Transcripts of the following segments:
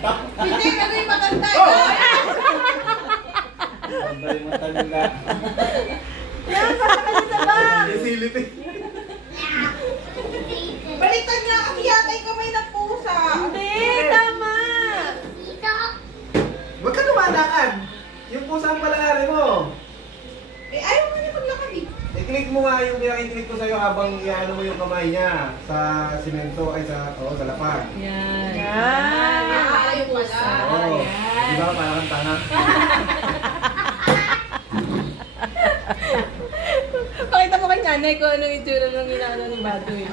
Hindi, kasi maganda. Maganda yung mata nila. Yan, para kasi sa bag. Yung silip eh. Baliktad nga kasi yata yung kamay ng pusa. Hindi, tama. Huwag ka lumalakad. Yung pusa ang palahari mo. Eh, ayaw nga niya maglakad eh. I-click mo nga yung pinakiklik ko sa'yo habang iano mo yung kamay niya sa simento ay sa lapag. Yan. Yan. Ayaw pala. Oo. Yan. Di ba parang kang tanga? Pakita mo kay nanay kung anong itsura ng inaano ni Badoy.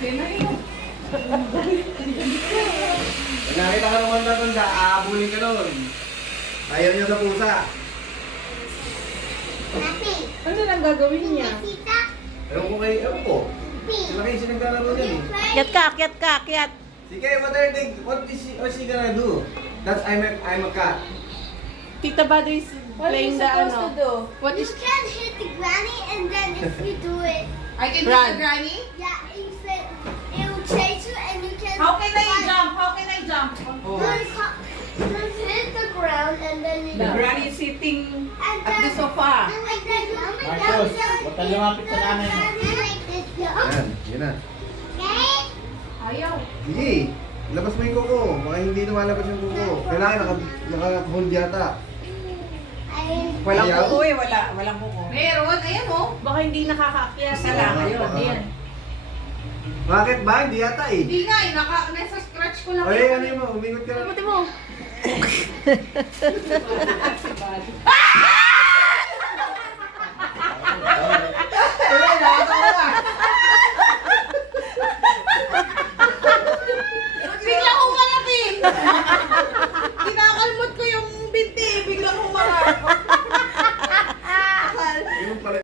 Sino yun? Pag nakita ka naman na tanda, aabulin ka nun. Ayaw niya sa pusa. Ano nang gagawin niya? Ewan ko. Sila kayo sinaglalaro niyan eh. Akyat ka, akyat. Sige, what is she gonna do? That's I'm a cat. Tita Badoy is playing the ano. What You is... can hit the granny, and then if you do it, I can Run. hit the granny? yeah, if it will chase you, and you can. How can I jump? How can I jump? Just hit the ground, and then you. The granny is sitting And at the then. sofa. And then you. Marcos, Huwag kang lumapit sa nanay mo. Like this, yeah. Yan, yun na. Okay? Ayaw. Sige, labas mo yung kuko. Baka hindi lumalabas yung kuko. Kailangan naka-hold yata. Walang Ayaw? kuko eh. Walang kuko. Meron. Ayan oh. Baka hindi nakakaakyat. Isa lang. Ayun. Baka. Ayan. Bakit ba? Hindi yata eh. Hindi nga eh. Nasa scratch ko lang. Ay, ano yun mo? Umingot ka na. Buti mo. Bigla ko malapit.